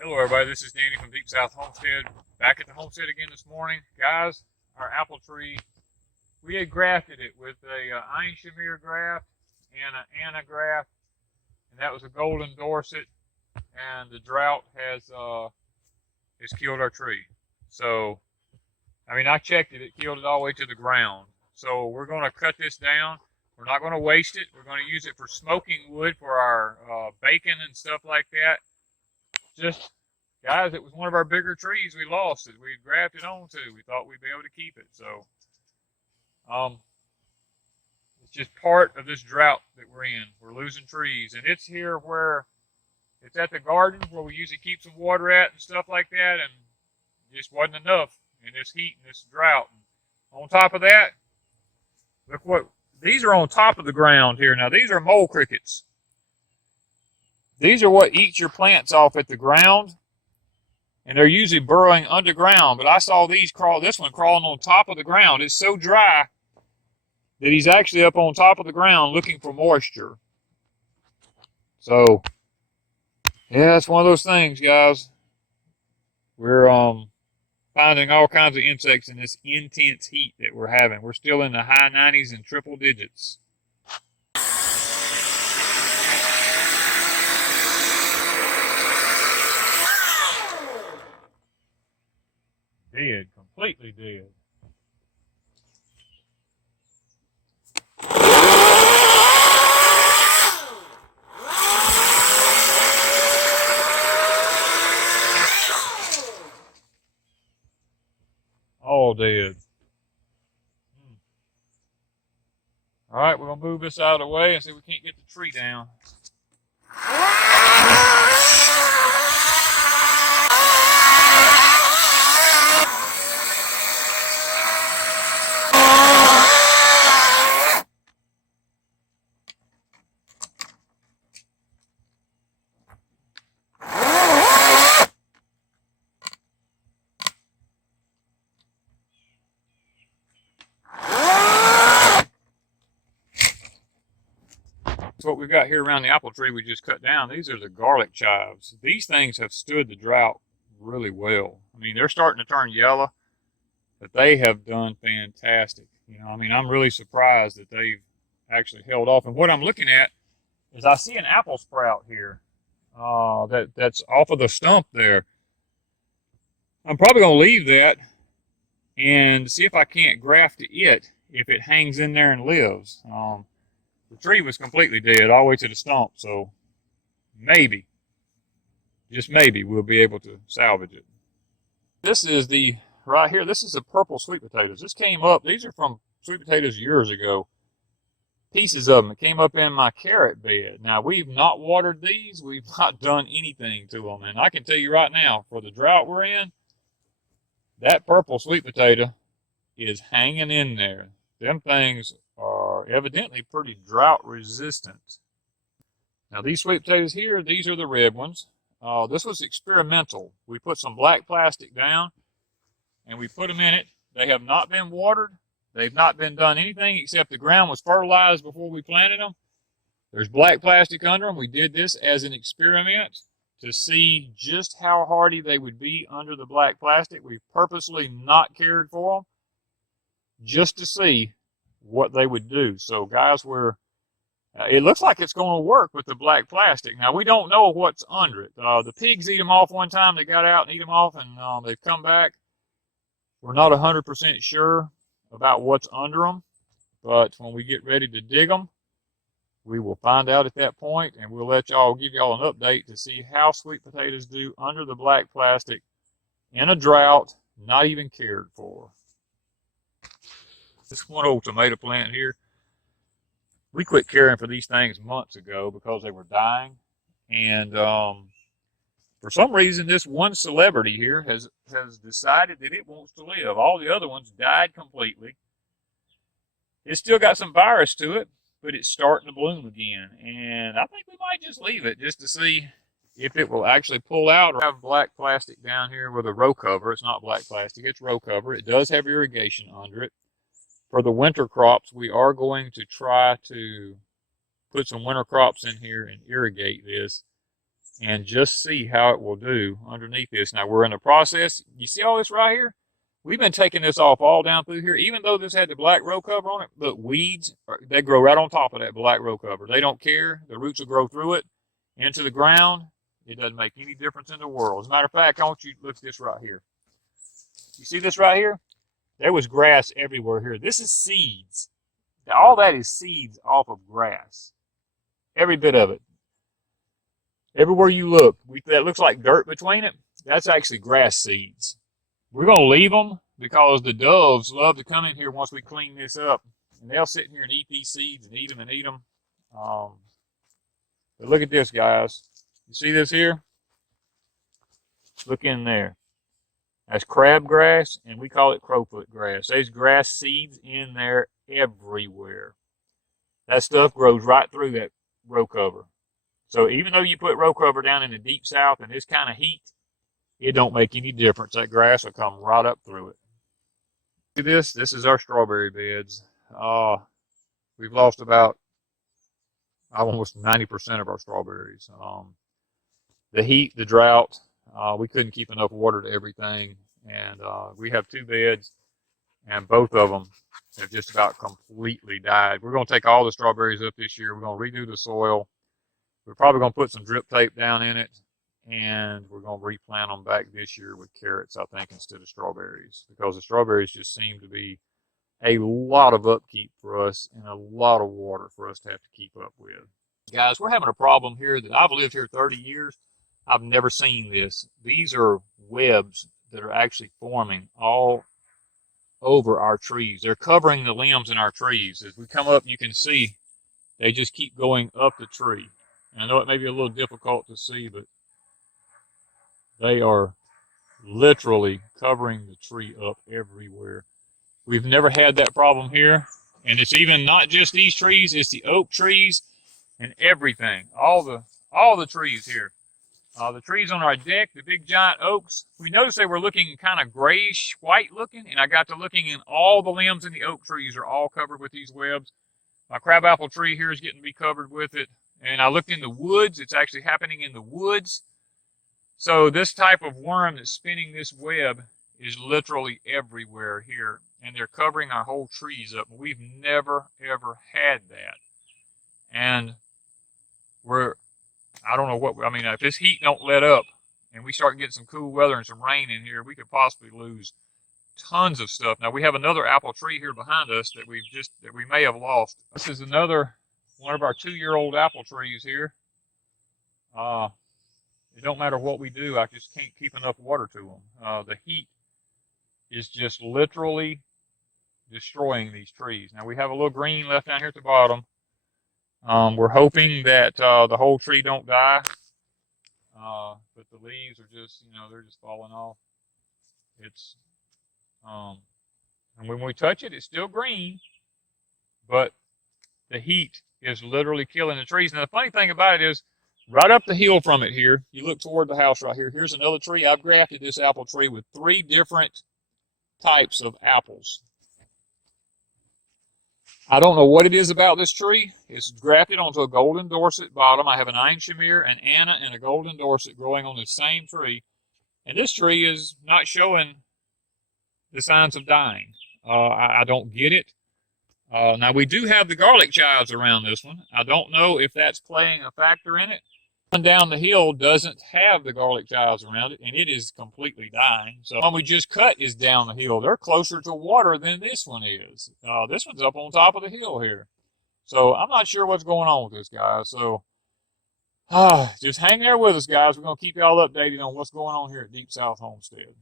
Hello everybody, this is Danny from Deep South Homestead. Back at the homestead again this morning. Guys, our apple tree, we had grafted it with a Einshamir graft and an Anna graft, and that was a golden Dorset, and the drought has killed our tree. So, I checked it, it killed it all the way to the ground. So we're going to cut this down. We're not going to waste it. We're going to use it for smoking wood for our bacon and stuff like that. Just, guys, it was one of our bigger trees we lost that we grafted onto. We thought we'd be able to keep it. So, it's just part of this drought that we're in. We're losing trees. And it's here where it's at the garden where we usually keep some water at and stuff like that. And it just wasn't enough in this heat and this drought. And on top of that, look what, these are on top of the ground here. Now, these are mole crickets. These are what eat your plants off at the ground, and they're usually burrowing underground. But I saw this one crawling on top of the ground. It's so dry that he's actually up on top of the ground looking for moisture. So, yeah, it's one of those things, guys. We're finding all kinds of insects in this intense heat that we're having. We're still in the high 90s and triple digits. Dead, completely dead. All dead. All right, we're going to move this out of the way and see if we can't get the tree down. So what we've got here around the apple tree we just cut down, these are the garlic chives. These things have stood the drought really well. I mean, they're starting to turn yellow, but they have done fantastic. I'm really surprised that they've actually held off. And what I'm looking at is I see an apple sprout here that's off of the stump there. I'm probably going to leave that and see if I can't graft it if it hangs in there and lives. The tree was completely dead all the way to the stump, so maybe, just maybe, we'll be able to salvage it. This is right here, this is the purple sweet potatoes. This came up, these are from sweet potatoes years ago. Pieces of them. It came up in my carrot bed. Now, we've not watered these. We've not done anything to them. And I can tell you right now, for the drought we're in, that purple sweet potato is hanging in there. Them things are evidently pretty drought resistant. Now these sweet potatoes here, these are the red ones. This was experimental. We put some black plastic down and we put them in it. They have not been watered. They've not been done anything except the ground was fertilized before we planted them. There's black plastic under them. We did this as an experiment to see just how hardy they would be under the black plastic. We've purposely not cared for them just to see what they would do. So guys, it looks like it's going to work with the black plastic. Now we don't know what's under it. The pigs eat them off one time. They got out and eat them off, and they've come back. We're not 100% sure about what's under them, but when we get ready to dig them, we will find out at that point, and we'll give y'all an update to see how sweet potatoes do under the black plastic in a drought, not even cared for. This one old tomato plant here, we quit caring for these things months ago because they were dying. And for some reason, this one celebrity here has decided that it wants to live. All the other ones died completely. It's still got some virus to it, but it's starting to bloom again. And I think we might just leave it just to see if it will actually pull out. I have black plastic down here with a row cover. It's not black plastic, it's row cover. It does have irrigation under it. For the winter crops, we are going to try to put some winter crops in here and irrigate this. and just see how it will do underneath this. Now we're in the process. You see all this right here? We've been taking this off all down through here. Even though this had the black row cover on it, look, weeds, they grow right on top of that black row cover. They don't care. The roots will grow through it into the ground. It doesn't make any difference in the world. As a matter of fact, I want you to look at this right here. You see this right here? There was grass everywhere here. This is seeds. All that is seeds off of grass. Every bit of it. Everywhere you look, that looks like dirt between it. That's actually grass seeds. We're going to leave them because the doves love to come in here once we clean this up. And they'll sit in here and eat these seeds and eat them and eat them. But look at this, guys. You see this here? Look in there. That's crabgrass, and we call it crowfoot grass. There's grass seeds in there everywhere. That stuff grows right through that row cover. So even though you put row cover down in the deep south and this kind of heat, it don't make any difference. That grass will come right up through it. See this? This is our strawberry beds. We've lost about almost 90% of our strawberries. The heat, the drought, we couldn't keep enough water to everything. And we have 2 beds, and both of them have just about completely died. We're going to take all the strawberries up this year. We're going to redo the soil. We're probably going to put some drip tape down in it, and we're going to replant them back this year with carrots, I think, instead of strawberries, because the strawberries just seem to be a lot of upkeep for us and a lot of water for us to have to keep up with. Guys, we're having a problem here that I've lived here 30 years. I've never seen this. These are webs that are actually forming all over our trees. They're covering the limbs in our trees. As we come up, you can see they just keep going up the tree. And I know it may be a little difficult to see, but they are literally covering the tree up everywhere. We've never had that problem here. And it's even not just these trees, it's the oak trees and everything. All the trees here. The trees on our deck, the big giant oaks, we noticed they were looking kind of grayish white looking, and I got to looking, and all the limbs in the oak trees are all covered with these webs. My crabapple tree here is getting to be covered with it. And I looked in the woods. It's actually happening in the woods. So this type of worm that's spinning this web is literally everywhere here. And they're covering our whole trees up. We've never, ever had that. And I don't know if this heat don't let up and we start getting some cool weather and some rain in here, we could possibly lose tons of stuff. Now we have another apple tree here behind us that we may have lost. This is another one of our 2-year-old apple trees here. It don't matter what we do, I just can't keep enough water to them. The heat is just literally destroying these trees. Now we have a little green left down here at the bottom. We're hoping that the whole tree don't die, but the leaves are just, they're just falling off. And when we touch it, it's still green, but the heat is literally killing the trees. Now the funny thing about it is, right up the hill from it here, you look toward the house right here, here's another tree. I've grafted this apple tree with 3 different types of apples. I don't know what it is about this tree. It's grafted onto a golden Dorset bottom. I have an Ein Shamir, an Anna, and a golden Dorset growing on the same tree. And this tree is not showing the signs of dying. I don't get it. Now, we do have the garlic chives around this one. I don't know if that's playing a factor in it. One down the hill doesn't have the garlic chives around it, and it is completely dying. So one we just cut is down the hill. They're closer to water than this one is. This one's up on top of the hill here. So I'm not sure what's going on with this, guys. So just hang there with us, guys. We're going to keep y'all updated on what's going on here at Deep South Homestead.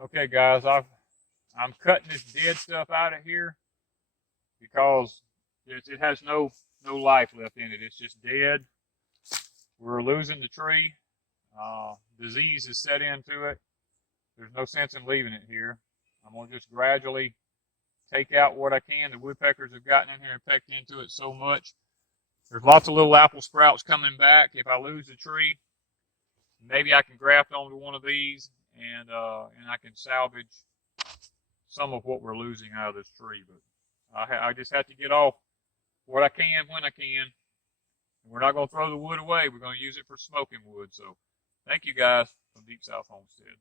Okay, guys, I'm cutting this dead stuff out of here because it has no life left in it. It's just dead. We're losing the tree. Disease is set into it. There's no sense in leaving it here. I'm going to just gradually take out what I can. The woodpeckers have gotten in here and pecked into it so much There's lots of little apple sprouts coming back. If I lose the tree, maybe I can graft onto one of these, and I can salvage some of what we're losing out of this tree. But I just have to get off what I can when I can. We're not going to throw the wood away. We're going to use it for smoking wood. So thank you guys from Deep South Homestead.